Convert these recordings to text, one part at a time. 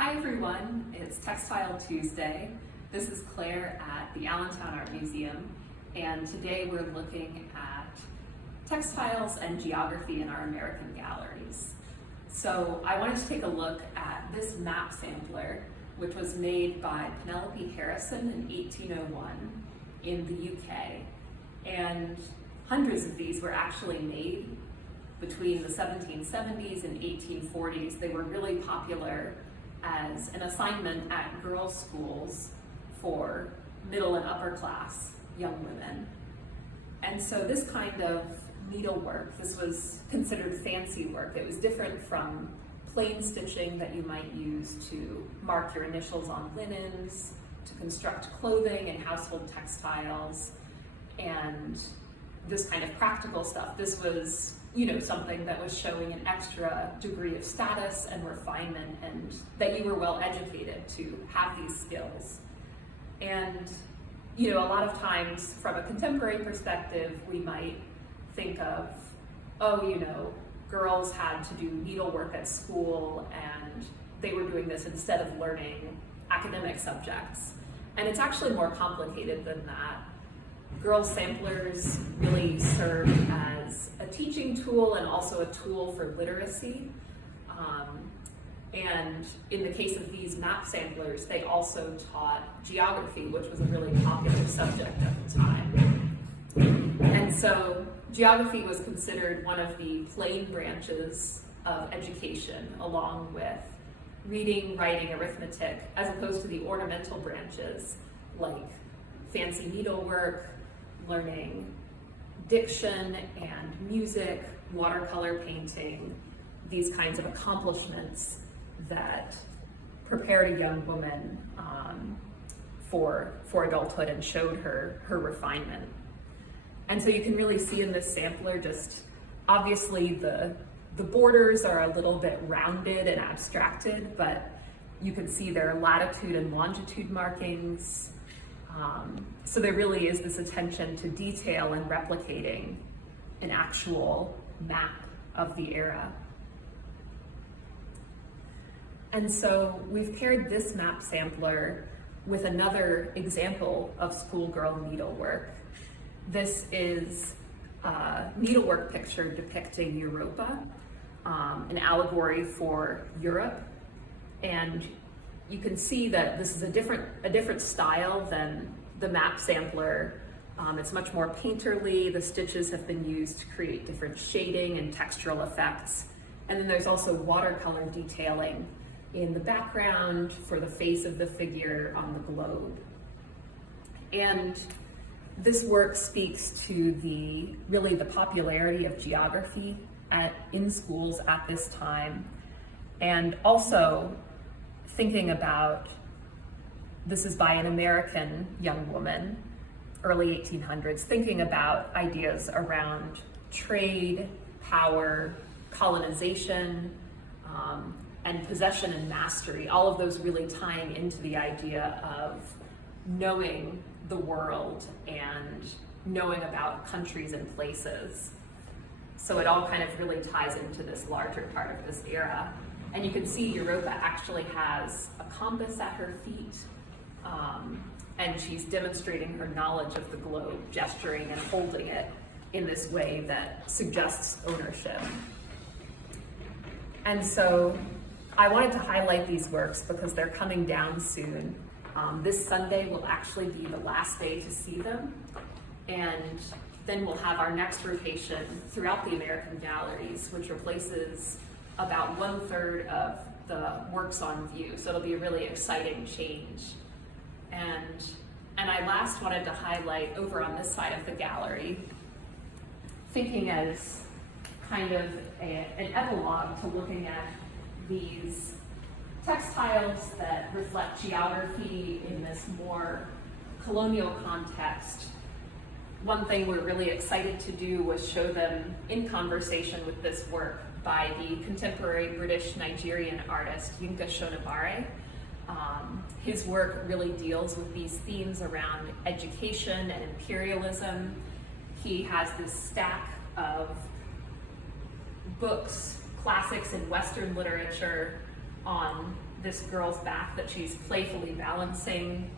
Hi everyone, it's Textile Tuesday. This is Claire at the Allentown Art Museum, and today we're looking at textiles and geography in our American galleries. So I wanted to take a look at this map sampler, which was made by Penelope Harrison in 1801 in the UK. And hundreds of these were actually made between the 1770s and 1840s. They were really popular as an assignment at girls' schools for middle and upper class young women. And so this kind of needlework, this was considered fancy work. It was different from plain stitching that you might use to mark your initials on linens, to construct clothing and household textiles, and this kind of practical stuff. This was, something that was showing an extra degree of status and refinement, and that you were well educated to have these skills. And, a lot of times from a contemporary perspective, we might think of, girls had to do needlework at school and they were doing this instead of learning academic subjects. And it's actually more complicated than that. Girls' samplers really served as a teaching tool and also a tool for literacy. And in the case of these map samplers, they also taught geography, which was a really popular subject at the time. And so geography was considered one of the plain branches of education, along with reading, writing, arithmetic, as opposed to the ornamental branches like fancy needlework, learning diction and music, watercolor painting, these kinds of accomplishments that prepared a young woman for adulthood and showed her refinement. And so you can really see in this sampler, just obviously the borders are a little bit rounded and abstracted, but you can see there are latitude and longitude markings. So there really is this attention to detail and replicating an actual map of the era. And so we've paired this map sampler with another example of schoolgirl needlework. This is a needlework picture depicting Europa, an allegory for Europe. And you can see that this is a different style than the map sampler. It's much more painterly. The stitches have been used to create different shading and textural effects. And then there's also watercolor detailing in the background for the face of the figure on the globe. And this work speaks to the popularity of geography in schools at this time, and also thinking about, this is by an American young woman, early 1800s, thinking about ideas around trade, power, colonization, and possession and mastery, all of those really tying into the idea of knowing the world and knowing about countries and places. So it all kind of really ties into this larger part of this era. And you can see Europa actually has a compass at her feet, and she's demonstrating her knowledge of the globe, gesturing and holding it in this way that suggests ownership. And so I wanted to highlight these works because they're coming down soon. This Sunday will actually be the last day to see them, and then we'll have our next rotation throughout the American galleries, which replaces about 1/3 of the works on view. So it'll be a really exciting change. And I last wanted to highlight over on this side of the gallery, thinking as kind of an epilogue to looking at these textiles that reflect geography in this more colonial context. One thing we're really excited to do was show them in conversation with this work by the contemporary British Nigerian artist Yinka Shonibare. His work really deals with these themes around education and imperialism. He has this stack of books, classics in Western literature on this girl's back that she's playfully balancing.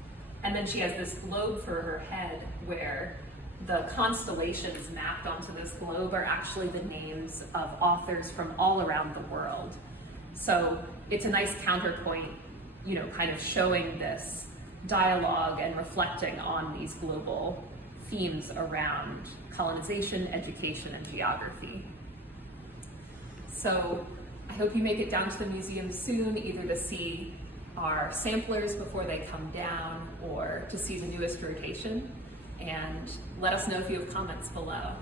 And then she has this globe for her head where the constellations mapped onto this globe are actually the names of authors from all around the world. So it's a nice counterpoint, you know, kind of showing this dialogue and reflecting on these global themes around colonization, education, and geography. So I hope you make it down to the museum soon, either to see our samplers before they come down or to see the newest rotation. And let us know if you have comments below.